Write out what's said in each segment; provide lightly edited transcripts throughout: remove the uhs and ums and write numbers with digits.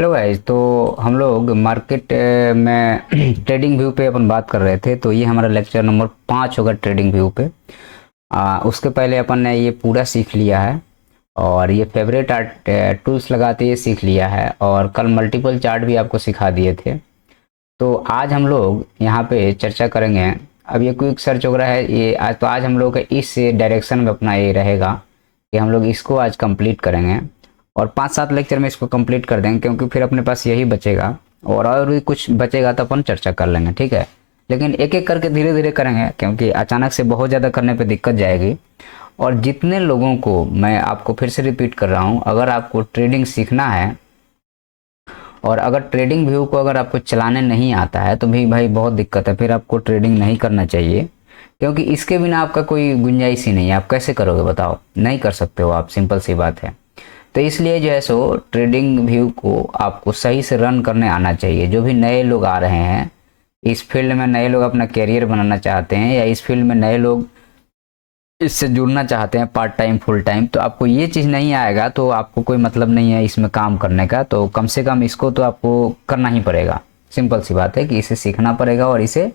Hello guys. तो हम लोग मार्केट में ट्रेडिंग व्यू पे अपन बात कर रहे थे। तो ये हमारा लेक्चर नंबर 5 होगा ट्रेडिंग व्यू पे। उसके पहले अपन ने ये पूरा सीख लिया है और ये फेवरेट आर्ट टूल्स लगाते ये सीख लिया है, और कल मल्टीपल चार्ट भी आपको सिखा दिए थे। तो आज हम लोग यहाँ पे चर्चा करेंगे। अब ये क्विक सर्च वगैरह है ये आज, तो आज हम लोग का इस डायरेक्शन में अपना ये रहेगा कि हम लोग इसको आज कंप्लीट करेंगे और 5-7 लेक्चर में इसको कंप्लीट कर देंगे, क्योंकि फिर अपने पास यही बचेगा। और भी कुछ बचेगा तो अपन चर्चा कर लेंगे, ठीक है। लेकिन एक एक करके धीरे धीरे करेंगे, क्योंकि अचानक से बहुत ज़्यादा करने पे दिक्कत जाएगी। और जितने लोगों को, मैं आपको फिर से रिपीट कर रहा हूँ, अगर आपको ट्रेडिंग सीखना है और अगर ट्रेडिंग व्यू को अगर आपको चलाने नहीं आता है तो भी भाई बहुत दिक्कत है, फिर आपको ट्रेडिंग नहीं करना चाहिए। क्योंकि इसके बिना आपका कोई गुंजाइश ही नहीं है। आप कैसे करोगे बताओ? नहीं कर सकते हो आप, सिंपल सी बात है। तो इसलिए जो है सो ट्रेडिंग व्यू को आपको सही से रन करने आना चाहिए। जो भी नए लोग आ रहे हैं इस फील्ड में, नए लोग अपना करियर बनाना चाहते हैं, या इस फील्ड में नए लोग इससे जुड़ना चाहते हैं पार्ट टाइम फुल टाइम, तो आपको ये चीज़ नहीं आएगा तो आपको कोई मतलब नहीं है इसमें काम करने का। तो कम से कम इसको तो आपको करना ही पड़ेगा। सिंपल सी बात है कि इसे सीखना पड़ेगा और इसे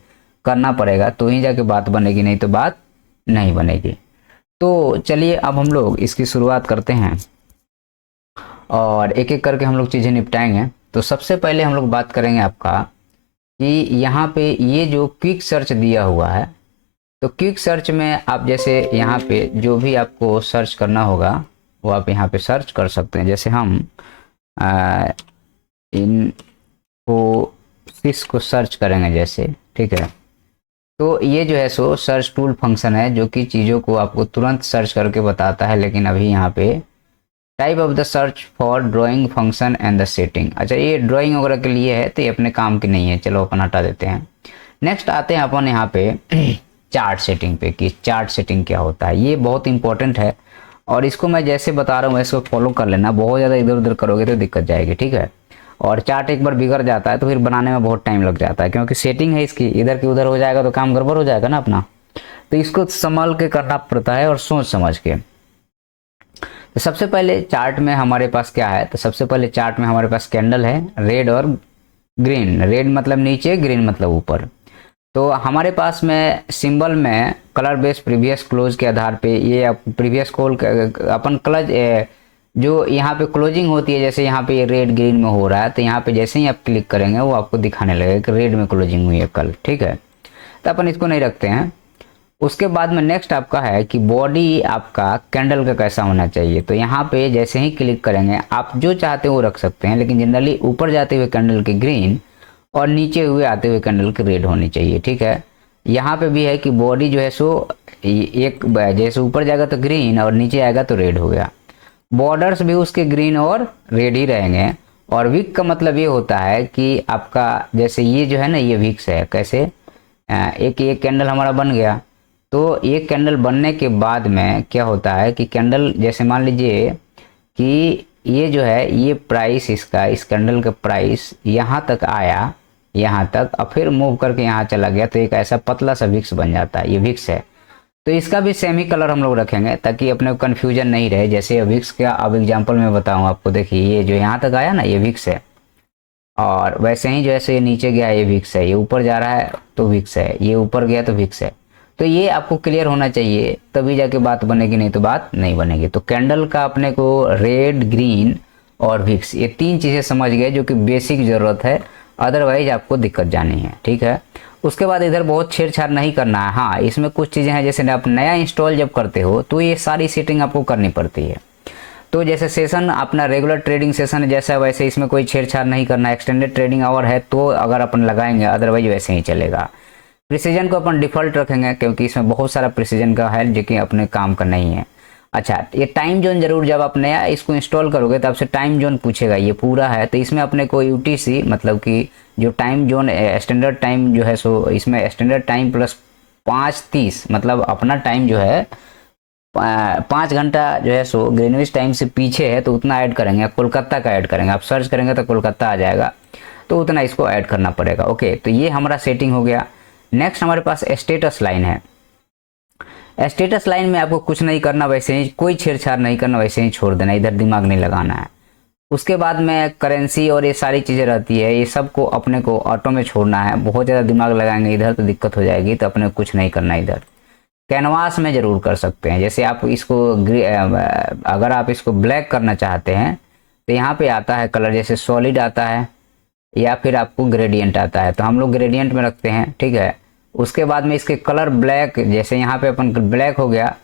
करना पड़ेगा, तो ही जाके बात बनेगी, नहीं तो बात नहीं बनेगी। तो चलिए अब हम लोग इसकी शुरुआत करते हैं और एक एक करके हम लोग चीज़ें निपटाएंगे। तो सबसे पहले हम लोग बात करेंगे आपका कि यहाँ पे ये जो क्विक सर्च दिया हुआ है, तो क्विक सर्च में आप जैसे यहाँ पे जो भी आपको सर्च करना होगा वो आप यहाँ पे सर्च कर सकते हैं। जैसे हम इन्फोसिस को सर्च करेंगे जैसे, ठीक है। तो ये जो है सो सर्च टूल फंक्शन है जो कि चीज़ों को आपको तुरंत सर्च करके बताता है। लेकिन अभी यहाँ पे type of the search for drawing function and the setting, अच्छा ये ड्राइंग वगैरह के लिए है तो ये अपने काम की नहीं है, चलो अपन हटा देते हैं। नेक्स्ट आते हैं अपन यहाँ पे चार्ट सेटिंग पे कि चार्ट सेटिंग क्या होता है। ये बहुत इंपॉर्टेंट है और इसको मैं जैसे बता रहा हूँ इसको फॉलो कर लेना। बहुत ज़्यादा इधर उधर करोगे तो दिक्कत जाएगी, ठीक है। और चार्ट एक बार बिगड़ जाता है तो फिर बनाने में बहुत टाइम लग जाता है, क्योंकि सेटिंग है इसकी, इधर की उधर हो जाएगा तो काम गड़बड़ हो जाएगा ना अपना। तो इसको संभाल के करना पड़ता है और सोच समझ के। तो सबसे पहले चार्ट में हमारे पास क्या है, तो सबसे पहले चार्ट में हमारे पास कैंडल है, रेड और ग्रीन। रेड मतलब नीचे, ग्रीन मतलब ऊपर। तो हमारे पास में सिंबल में कलर बेस्ड प्रीवियस क्लोज के आधार पे ये प्रीवियस कॉल अपन क्लच जो यहाँ पे क्लोजिंग होती है, जैसे यहाँ पे ये रेड ग्रीन में हो रहा है तो यहाँ पे जैसे ही आप क्लिक करेंगे वो आपको दिखाने लगेगा कि रेड में क्लोजिंग हुई है कल, ठीक है। तो अपन इसको नहीं रखते हैं। उसके बाद में नेक्स्ट आपका है कि बॉडी आपका कैंडल का कैसा होना चाहिए। तो यहाँ पे जैसे ही क्लिक करेंगे आप जो चाहते हो वो रख सकते हैं, लेकिन जनरली ऊपर जाते हुए कैंडल के ग्रीन और नीचे हुए आते हुए कैंडल की रेड होनी चाहिए, ठीक है। यहाँ पे भी है कि बॉडी जो है सो एक जैसे ऊपर जाएगा तो ग्रीन और नीचे आएगा तो रेड हो गया। बॉर्डर्स भी उसके ग्रीन और रेड ही रहेंगे। और विक का मतलब ये होता है कि आपका जैसे ये जो है ना, ये विक्स है। कैसे? एक कैंडल हमारा बन गया, तो एक कैंडल बनने के बाद में क्या होता है कि कैंडल जैसे मान लीजिए कि ये जो है ये प्राइस इसका, इस कैंडल का प्राइस यहाँ तक आया, यहाँ तक, और फिर मूव करके यहाँ चला गया, तो एक ऐसा पतला सा विक्स बन जाता है, ये विक्स है। तो इसका भी सेम ही कलर हम लोग रखेंगे ताकि अपने को कन्फ्यूजन नहीं रहे। जैसे विक्स का अब एग्जांपल मैं बताऊँ आपको, देखिए ये जो यहाँ तक आया ना ये विक्स है, और वैसे ही जैसे ये नीचे गया ये विक्स है, ये ऊपर जा रहा है तो विक्स है, ये ऊपर गया तो विक्स है। तो ये आपको क्लियर होना चाहिए, तभी जाके बात बनेगी, नहीं तो बात नहीं बनेगी। तो कैंडल का अपने को रेड, ग्रीन और विक्स, ये 3 चीज़ें समझ गए जो कि बेसिक ज़रूरत है, अदरवाइज आपको दिक्कत जानी है, ठीक है। उसके बाद इधर बहुत छेड़छाड़ नहीं करना है। हाँ, इसमें कुछ चीज़ें हैं, जैसे आप नया इंस्टॉल जब करते हो तो ये सारी सेटिंग आपको करनी पड़ती है। तो जैसे सेशन अपना रेगुलर ट्रेडिंग सेशन है जैसा, वैसे इसमें कोई छेड़छाड़ नहीं करना। एक्सटेंडेड ट्रेडिंग आवर है तो अगर अपन लगाएंगे, अदरवाइज वैसे ही चलेगा। प्रिसीजन को अपन डिफ़ॉल्ट रखेंगे क्योंकि इसमें बहुत सारा प्रिसीजन का है जो कि अपने काम का नहीं है। अच्छा, ये टाइम जोन जरूर, जब आप नया इसको इंस्टॉल करोगे तो आपसे टाइम जोन पूछेगा, ये पूरा है तो इसमें अपने को यूटीसी मतलब कि जो टाइम जोन स्टैंडर्ड टाइम जो है सो इसमें स्टैंडर्ड टाइम प्लस 5:30 मतलब अपना टाइम जो है 5 घंटा जो है सो ग्रीनविच टाइम से पीछे है तो उतना ऐड करेंगे। कोलकाता का ऐड करेंगे, आप सर्च करेंगे तो कोलकाता आ जाएगा, तो उतना इसको ऐड करना पड़ेगा। ओके, तो ये हमारा सेटिंग हो गया। नेक्स्ट हमारे पास स्टेटस लाइन है। स्टेटस लाइन में आपको कुछ नहीं करना, वैसे ही कोई छेड़छाड़ नहीं करना, वैसे ही छोड़ देना, इधर दिमाग नहीं लगाना है। उसके बाद में करेंसी और ये सारी चीज़ें रहती है, ये सब को अपने को ऑटो में छोड़ना है। बहुत ज़्यादा दिमाग लगाएंगे इधर तो दिक्कत हो जाएगी, तो अपने को कुछ नहीं करना इधर। कैनवास में ज़रूर कर सकते हैं। जैसे आप इसको अगर आप इसको ब्लैक करना चाहते हैं तो यहाँ पे आता है कलर, जैसे सॉलिड आता है या फिर आपको ग्रेडियंट आता है, तो हम लोग ग्रेडियंट में रखते हैं, ठीक है। उसके बाद में इसके कलर ब्लैक, जैसे यहाँ पे अपन ब्लैक हो गया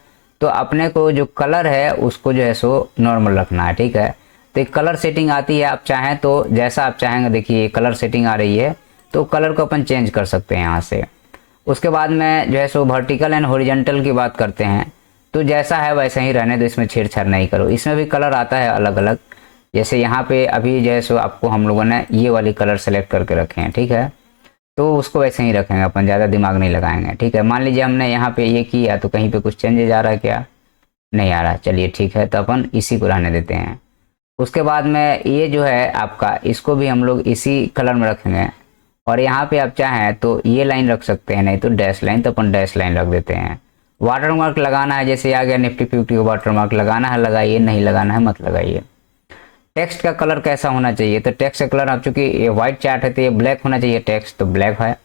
तो अपने को जो कलर है उसको जो है सो नॉर्मल रखना है, ठीक है। तो एक कलर सेटिंग आती है, आप चाहें तो जैसा आप चाहेंगे, देखिए कलर सेटिंग आ रही है, तो कलर को अपन चेंज कर सकते हैं यहाँ से। उसके बाद में जो है सो वर्टिकल एंड हॉरिजॉन्टल की बात करते हैं, तो जैसा है वैसा ही रहने दो, इसमें छेड़छाड़ नहीं करो। इसमें भी कलर आता है अलग अलग, जैसे यहाँ पे अभी जो है सो आपको हम लोगों ने ये वाली कलर सेलेक्ट करके रखे हैं, ठीक है। तो उसको वैसे ही रखेंगे अपन, ज़्यादा दिमाग नहीं लगाएंगे, ठीक है। मान लीजिए हमने यहाँ पे ये किया तो कहीं पे कुछ चेंजेज आ रहा है क्या? नहीं आ रहा, चलिए ठीक है, तो अपन इसी को रहने देते हैं। उसके बाद में ये जो है आपका, इसको भी हम लोग इसी कलर में रखेंगे। और यहाँ पे आप चाहें तो ये लाइन रख सकते हैं, नहीं तो डैश लाइन, तो अपन डैश लाइन रख देते हैं। वाटर मार्क लगाना है, जैसे आ गया निफ्टी 50 का वाटर मार्क लगाना है लगाइए, नहीं लगाना है मत लगाइए। टेक्स्ट का कलर कैसा होना चाहिए? तो टेक्स्ट का कलर, आप चूंकि ये व्हाइट चार्ट है तो ये ब्लैक होना चाहिए टेक्स्ट, तो ब्लैक है।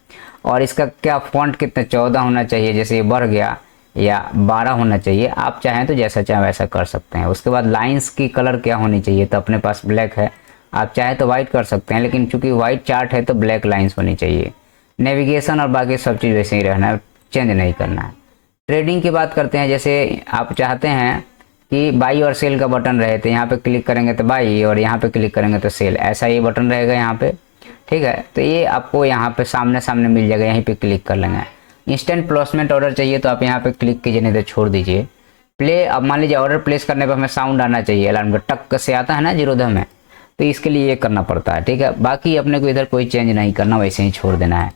और इसका क्या फॉन्ट कितने 14 होना चाहिए, जैसे ये बढ़ गया, या 12 होना चाहिए। आप चाहें तो जैसा चाहें वैसा कर सकते हैं। उसके बाद लाइंस की कलर क्या होनी चाहिए, तो अपने पास ब्लैक है, आप चाहें तो वाइट कर सकते हैं, लेकिन चूंकि वाइट चार्ट है तो ब्लैक लाइंस होनी चाहिए। नेविगेशन और बाकी सब चीज़ वैसे ही रहना है, चेंज नहीं करना है। ट्रेडिंग की बात करते हैं, जैसे आप चाहते हैं कि बाई और सेल का बटन रहे, तो यहाँ पे क्लिक करेंगे तो बाई और यहाँ पे क्लिक करेंगे तो सेल, ऐसा ये बटन रहेगा यहाँ पे, ठीक है। तो ये आपको यहाँ पे सामने सामने मिल जाएगा, यहीं पे क्लिक कर लेंगे। इंस्टेंट प्लेसमेंट ऑर्डर चाहिए तो आप यहाँ पे क्लिक कीजिए, नहीं तो छोड़ दीजिए। प्ले, अब मान लीजिए ऑर्डर प्लेस करने पर हमें साउंड आना चाहिए, अलार्म का टक से आता है ना जीरोधा में, तो इसके लिए ये करना पड़ता है, ठीक है। बाकी अपने को इधर कोई चेंज नहीं करना, वैसे ही छोड़ देना है।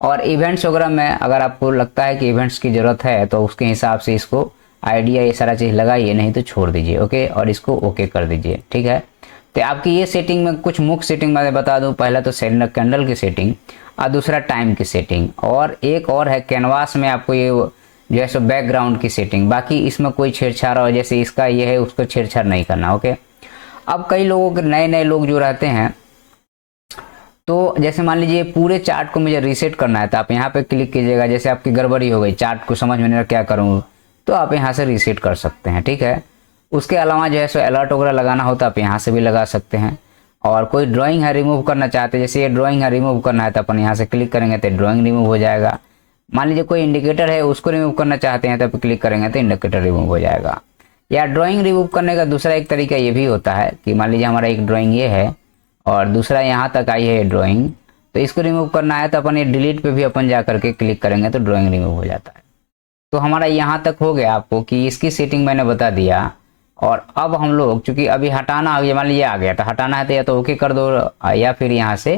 और इवेंट्स वगैरह में अगर आपको लगता है कि इवेंट्स की ज़रूरत है तो उसके हिसाब से इसको आइडिया ये सारा चीज़ लगाइए, नहीं तो छोड़ दीजिए, ओके। और इसको ओके कर दीजिए, ठीक है। तो आपकी ये सेटिंग में कुछ मुख्य सेटिंग मैं बता दूं, पहला तो कैंडल की सेटिंग और दूसरा टाइम की सेटिंग, और एक और है कैनवास में आपको ये जो है सो बैकग्राउंड की सेटिंग। बाकी इसमें कोई छेड़छाड़ हो, जैसे इसका ये है उसको छेड़छाड़ नहीं करना, ओके। अब कई लोगों के नए नए लोग जो रहते हैं, तो जैसे मान लीजिए पूरे चार्ट को मुझे रीसेट करना है, तो आप यहाँ पे क्लिक कीजिएगा। जैसे आपकी गड़बड़ी हो गई, चार्ट को समझ में नहीं आ रहा क्या करूँ, तो आप यहाँ से रीसेट कर सकते हैं, ठीक है। उसके अलावा जो है सो अलर्ट वगैरह लगाना हो तो आप यहाँ से भी लगा सकते हैं। और कोई ड्राइंग है रिमूव करना चाहते हैं, जैसे ये ड्राइंग है रिमूव करना है, तो अपन यहाँ से क्लिक करेंगे तो ड्राइंग रिमूव हो जाएगा। मान लीजिए कोई इंडिकेटर है उसको रिमूव करना चाहते हैं, तो आप क्लिक करेंगे तो इंडिकेटर रिमूव हो जाएगा। या ड्राइंग रिमूव करने का दूसरा एक तरीका ये भी होता है कि मान लीजिए हमारा एक ड्राइंग ये है और दूसरा यहाँ तक आई है ड्राइंग, तो इसको रिमूव करना है तो अपन ये डिलीट पे भी अपन जा करके क्लिक करेंगे तो ड्राइंग रिमूव हो जाता है। तो हमारा यहाँ तक हो गया आपको कि इसकी सेटिंग मैंने बता दिया। और अब हम लोग चूंकि अभी हटाना आ गया, मान लीजिए आ गया, तो हटाना है तो या तो ओके कर दो या फिर यहाँ से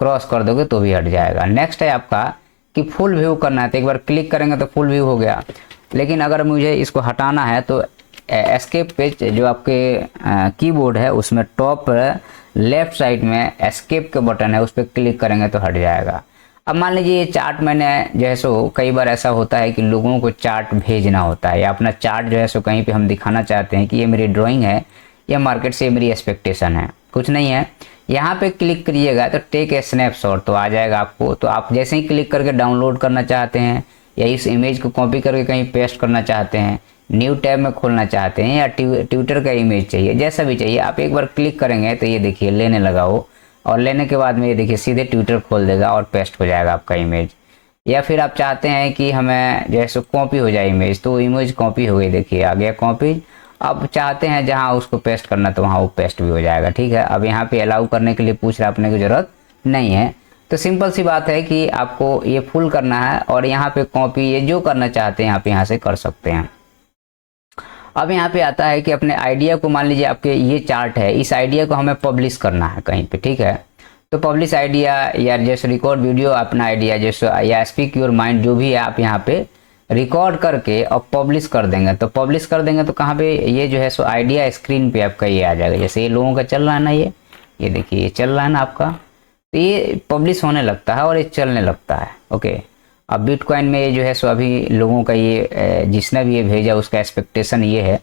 क्रॉस कर दोगे तो भी हट जाएगा। नेक्स्ट है आपका कि फुल व्यू करना है, तो एक बार क्लिक करेंगे तो फुल व्यू हो गया। लेकिन अगर मुझे इसको हटाना है तो एस्केप पेज जो आपके कीबोर्ड है उसमें टॉप लेफ्ट साइड में एस्केप के बटन है, उस पर क्लिक करेंगे तो हट जाएगा। अब मान लीजिए ये चार्ट मैंने जो है सो, कई बार ऐसा होता है कि लोगों को चार्ट भेजना होता है, या अपना चार्ट जो है सो कहीं पे हम दिखाना चाहते हैं कि ये मेरी ड्राइंग है या मार्केट से मेरी एक्सपेक्टेशन है, कुछ नहीं है। यहाँ पे क्लिक करिएगा तो टेक ए स्नैपशॉट तो आ जाएगा आपको। तो आप जैसे ही क्लिक करके डाउनलोड करना चाहते हैं या इस इमेज को कॉपी करके कहीं पेस्ट करना चाहते हैं, न्यू टैब में खोलना चाहते हैं, या ट्विटर का इमेज चाहिए, जैसा भी चाहिए, आप एक बार क्लिक करेंगे तो ये देखिए लेने लगा वो। और लेने के बाद में ये देखिए सीधे ट्विटर खोल देगा और पेस्ट हो जाएगा आपका इमेज। या फिर आप चाहते हैं कि हमें जैसे कॉपी हो जाए इमेज, तो इमेज कॉपी हो गई, देखिए आ गया कॉपी। अब चाहते हैं जहां उसको पेस्ट करना तो वहां वो पेस्ट भी हो जाएगा, ठीक है। अब यहाँ पे अलाउ करने के लिए पूछ रहा, अपने की ज़रूरत नहीं है। तो सिंपल सी बात है कि आपको ये फुल करना है और यहाँ पे कॉपी, ये जो करना चाहते हैं आप यहाँ से कर सकते हैं। अब यहाँ पे आता है कि अपने आइडिया को, मान लीजिए आपके ये चार्ट है, इस आइडिया को हमें पब्लिश करना है कहीं पे, ठीक है। तो पब्लिश आइडिया या जैसे रिकॉर्ड वीडियो अपना आइडिया जैसे, या स्पीक योर माइंड, जो भी है आप यहाँ पे रिकॉर्ड करके और पब्लिश कर देंगे। तो पब्लिश कर देंगे तो कहाँ पे ये जो है सो आइडिया स्क्रीन पे आपका ये आ जाएगा। जैसे ये लोगों का चल रहा है ना, ये देखिए ये चल रहा है ना आपका, तो ये पब्लिश होने लगता है और ये चलने लगता है, ओके। अब बिटकॉइन में ये जो है सो अभी लोगों का ये जिसने भी ये भेजा उसका एक्सपेक्टेशन ये है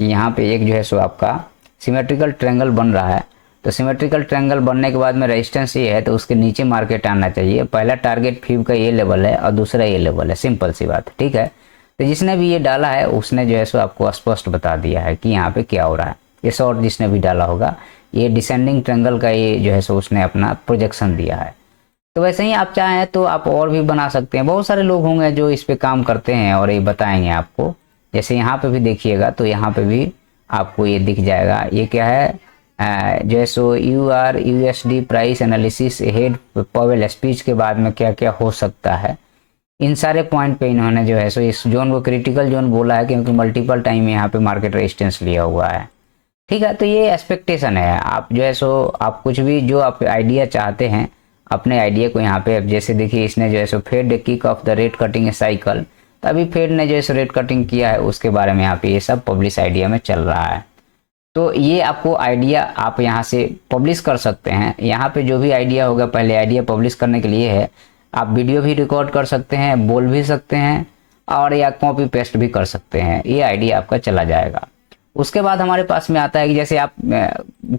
कि यहाँ पे एक जो है सो आपका सिमेट्रिकल ट्रायंगल बन रहा है तो सिमेट्रिकल ट्रायंगल बनने के बाद में रेजिस्टेंस ये है तो उसके नीचे मार्केट आना चाहिए। पहला टारगेट फीब का ये लेवल है और दूसरा ये लेवल है, सिंपल सी बात है, ठीक है। तो जिसने भी ये डाला है उसने जो है सो आपको स्पष्ट बता दिया है कि यहाँ पे क्या हो रहा है। ये शॉर्ट जिसने भी डाला होगा, ये डिसेंडिंग ट्रायंगल का ये जो है सो उसने अपना प्रोजेक्शन दिया है। तो वैसे ही आप चाहें तो आप और भी बना सकते हैं, बहुत सारे लोग होंगे जो इस पे काम करते हैं और ये बताएंगे आपको। जैसे यहाँ पे भी देखिएगा तो यहाँ पे भी आपको ये दिख जाएगा, ये क्या है जो है सो USD price analysis head Powell speech के बाद में क्या क्या हो सकता है, इन सारे पॉइंट पे इन्होंने जो है सो इस जोन को क्रिटिकल जोन बोला है, क्योंकि मल्टीपल टाइम यहाँ पे मार्केट रेजिस्टेंस लिया हुआ है, ठीक है। तो ये एक्सपेक्टेशन है, आप जो है सो आप कुछ भी जो आप आइडिया चाहते हैं अपने आइडिया को यहाँ पे, अब जैसे देखिए इसने जो है so fed kick off the rate cutting cycle, तो अभी फेड ने जो है सो रेट कटिंग किया है उसके बारे में यहाँ पे ये सब पब्लिश आइडिया में चल रहा है। तो ये आपको आइडिया आप यहाँ से पब्लिश कर सकते हैं। यहाँ पे जो भी आइडिया होगा, पहले आइडिया पब्लिश करने के लिए है आप वीडियो भी रिकॉर्ड कर सकते हैं, बोल भी सकते हैं और या कॉपी पेस्ट भी कर सकते हैं, ये आइडिया आपका चला जाएगा। उसके बाद हमारे पास में आता है कि जैसे आप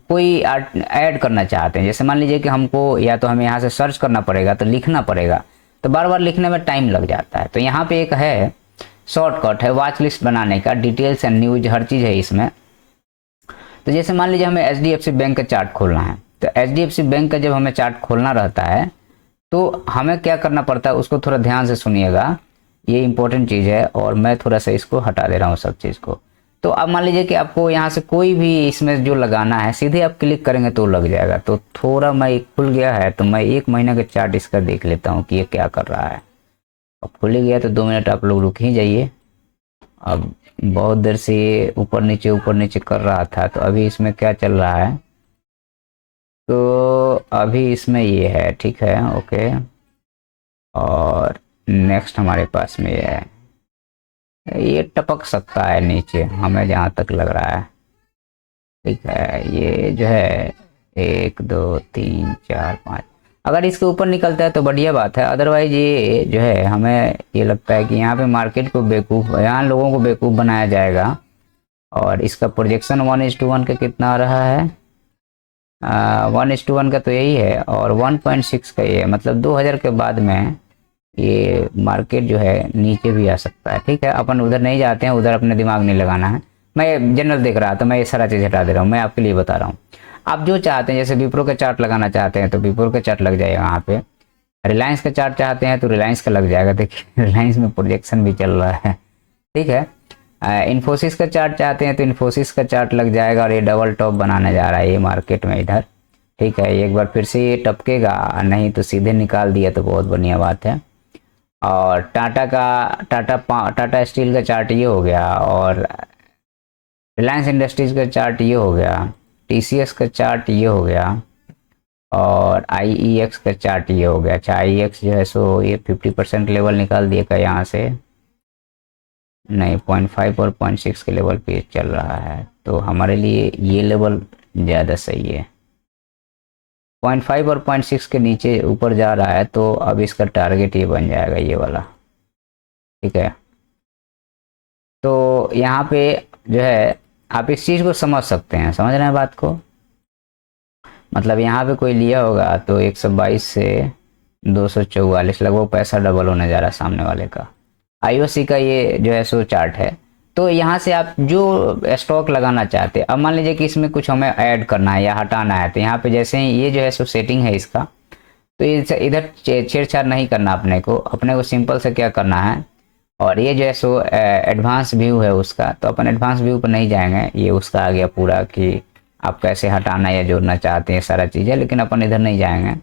कोई ऐड करना चाहते हैं, जैसे मान लीजिए कि हमको या तो हमें यहाँ से सर्च करना पड़ेगा तो लिखना पड़ेगा, तो बार बार लिखने में टाइम लग जाता है। तो यहाँ पे एक है शॉर्टकट है वॉच लिस्ट बनाने का, डिटेल्स एंड न्यूज हर चीज़ है इसमें। तो जैसे मान लीजिए हमें HDFC बैंक का चार्ट खोलना है, तो HDFC बैंक का जब हमें चार्ट खोलना रहता है तो हमें क्या करना पड़ता है, उसको थोड़ा ध्यान से सुनिएगा, ये इंपॉर्टेंट चीज़ है और मैं थोड़ा सा इसको हटा दे रहा हूँ सब चीज़ को। तो अब मान लीजिए कि आपको यहाँ से कोई भी इसमें जो लगाना है सीधे आप क्लिक करेंगे तो लग जाएगा। तो थोड़ा मैं खुल गया है तो मैं 1 महीने का चार्ट इसका देख लेता हूँ कि ये क्या कर रहा है। अब खुल गया तो 2 मिनट आप लोग रुक ही जाइए। अब बहुत देर से ये ऊपर नीचे कर रहा था, तो अभी इसमें क्या चल रहा है, तो अभी इसमें ये है, ठीक है, ओके। और नेक्स्ट हमारे पास में ये है, ये टपक सकता है नीचे हमें जहाँ तक लग रहा है, ठीक है। ये जो है 1 2 3 4 5, अगर इसके ऊपर निकलता है तो बढ़िया बात है, अदरवाइज ये जो है हमें ये लगता है कि यहाँ पे मार्केट को बेवकूफ़, यहाँ लोगों को बेवकूफ़ बनाया जाएगा। और इसका प्रोजेक्शन 1:1 का कितना आ रहा है, 1:1 का तो यही है और 1.6 का ये, मतलब 2000 के बाद में ये मार्केट जो है नीचे भी आ सकता है, ठीक है। अपन उधर नहीं जाते हैं, उधर अपने दिमाग नहीं लगाना है, मैं जनरल देख रहा था, मैं ये सारा चीज़ हटा दे रहा हूँ, मैं आपके लिए बता रहा हूँ। आप जो चाहते हैं, जैसे विप्रो का चार्ट लगाना चाहते हैं तो विप्रो का चार्ट लग जाएगा वहाँ पे, रिलायंस का चार्ट चाहते हैं तो रिलायंस का लग जाएगा, देखिए रिलायंस में प्रोजेक्शन भी चल रहा है, ठीक है। इन्फोसिस का चार्ट चाहते हैं तो इन्फोसिस का चार्ट लग जाएगा और ये डबल टॉप बनाने जा रहा है ये मार्केट में इधर, ठीक है। एक बार फिर से ये टपकेगा, नहीं तो सीधे निकाल दिया तो बहुत बढ़िया बात है। और टाटा स्टील का चार्ट ये हो गया और रिलायंस इंडस्ट्रीज का चार्ट ये हो गया, TCS का चार्ट ये हो गया और IEX का चार्ट ये हो गया। अच्छा IEX जो है सो ये 50% लेवल निकाल दिया का यहाँ से, नहीं 0.5 और 0.6 के लेवल पे चल रहा है, तो हमारे लिए ये लेवल ज़्यादा सही है। 0.5 और 0.6 के नीचे ऊपर जा रहा है तो अब इसका टारगेट ये बन जाएगा ये वाला, ठीक है। तो यहाँ पे जो है आप इस चीज़ को समझ सकते हैं, समझ रहे हैं बात को, मतलब यहाँ पे कोई लिया होगा तो 122 से 244 लगभग पैसा डबल होने जा रहा है सामने वाले का। IOC का ये जो है सो चार्ट है। तो यहाँ से आप जो स्टॉक लगाना चाहते हैं, अब मान लीजिए कि इसमें कुछ हमें ऐड करना है या हटाना है, तो यहाँ पे जैसे ही ये जो है सो सेटिंग है इसका, तो इधर छेड़छाड़ नहीं करना अपने को सिंपल से क्या करना है, और ये जो है सो एडवांस व्यू है उसका, तो अपन एडवांस व्यू पर नहीं जाएंगे, ये उसका आ गया पूरा कि आप कैसे हटाना या जोड़ना चाहते हैं सारा चीज़ है, लेकिन अपन इधर नहीं जाएंगे,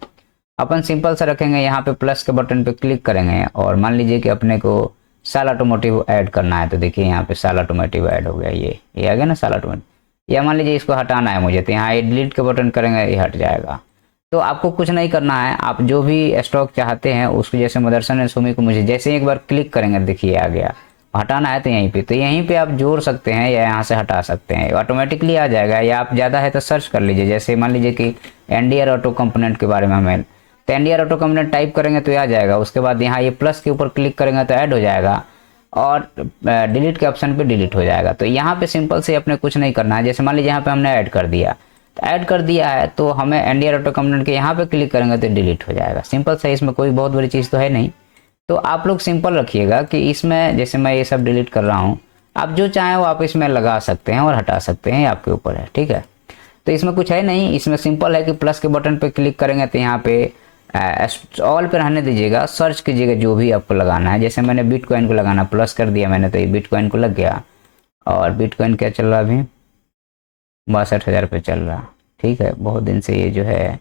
अपन सिंपल सा रखेंगे। यहाँ पे प्लस के बटन पे क्लिक करेंगे और मान लीजिए कि अपने को साल ऑटोमोटिव ऐड करना है, तो देखिए यहाँ पे साल ऑटोमोटिव ऐड हो गया, ये आ गया ना साल ऑटोमोटिव। या मान लीजिए इसको हटाना है मुझे, तो यहाँ ये डिलीट के बटन करेंगे, ये हट जाएगा। तो आपको कुछ नहीं करना है, आप जो भी स्टॉक चाहते हैं उसको, जैसे मदरसन एंड सुमी को मुझे जैसे एक बार क्लिक करेंगे देखिए आ गया, हटाना है तो यहीं पे आप जोड़ सकते हैं या यहाँ से हटा सकते हैं, ऑटोमेटिकली आ जाएगा। या आप ज़्यादा है तो सर्च कर लीजिए, जैसे मान लीजिए कि NDR ऑटो कंपोनेंट के बारे में हमें, तो NDR ऑटो कंपोनेंट टाइप करेंगे तो आ जाएगा। उसके बाद यहाँ ये प्लस के ऊपर क्लिक करेंगे तो ऐड हो जाएगा और डिलीट के ऑप्शन पे डिलीट हो जाएगा। तो यहाँ पे सिंपल से अपने कुछ नहीं करना है, जैसे मान लीजिए यहाँ पे हमने ऐड कर दिया, तो ऐड कर दिया है तो हमें एनडीआर ऑटो कंपोनेंट के यहाँ पे क्लिक करेंगे तो डिलीट हो जाएगा। सिंपल सा, इसमें कोई बहुत बड़ी चीज़ तो है नहीं। तो आप लोग सिंपल रखिएगा कि इसमें जैसे मैं ये सब डिलीट कर रहा हूँ, आप जो चाहें वो आप इसमें लगा सकते हैं और हटा सकते हैं, आपके ऊपर है, ठीक है। तो इसमें कुछ है नहीं, इसमें सिंपल है कि प्लस के बटन पे क्लिक करेंगे तो यहाँ पे ऑल पे रहने दीजिएगा, सर्च कीजिएगा जो भी आपको लगाना है। जैसे मैंने बिटकॉइन को लगाना, प्लस कर दिया मैंने तो ये बिटकॉइन को लग गया। और बिटकॉइन क्या चल रहा अभी, 62,000 पे चल रहा, ठीक है। बहुत दिन से ये जो है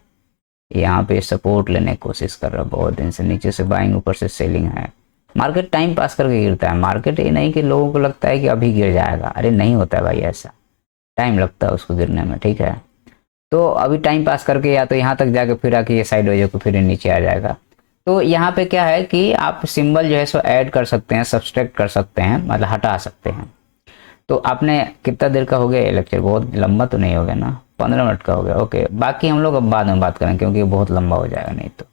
यहाँ पे सपोर्ट लेने की कोशिश कर रहा है, बहुत दिन से नीचे से बाइंग ऊपर से सेलिंग है। मार्केट टाइम पास करके गिरता है, मार्केट ये नहीं कि लोगों को लगता है कि अभी गिर जाएगा, अरे नहीं होता है भाई, ऐसा टाइम लगता है उसको गिरने में, ठीक है। तो अभी टाइम पास करके या तो यहाँ तक जाके फिर आके ये साइड हो जाए फिर नीचे आ जाएगा। तो यहाँ पे क्या है कि आप सिंबल जो है सो ऐड कर सकते हैं, सब्सट्रैक्ट कर सकते हैं, मतलब हटा सकते हैं। तो आपने कितना देर का हो गया ये लेक्चर, बहुत लंबा तो नहीं हो गया ना, 15 मिनट का हो गया, ओके। बाकी हम लोग अब बाद में बात करें क्योंकि बहुत लंबा हो जाएगा नहीं तो।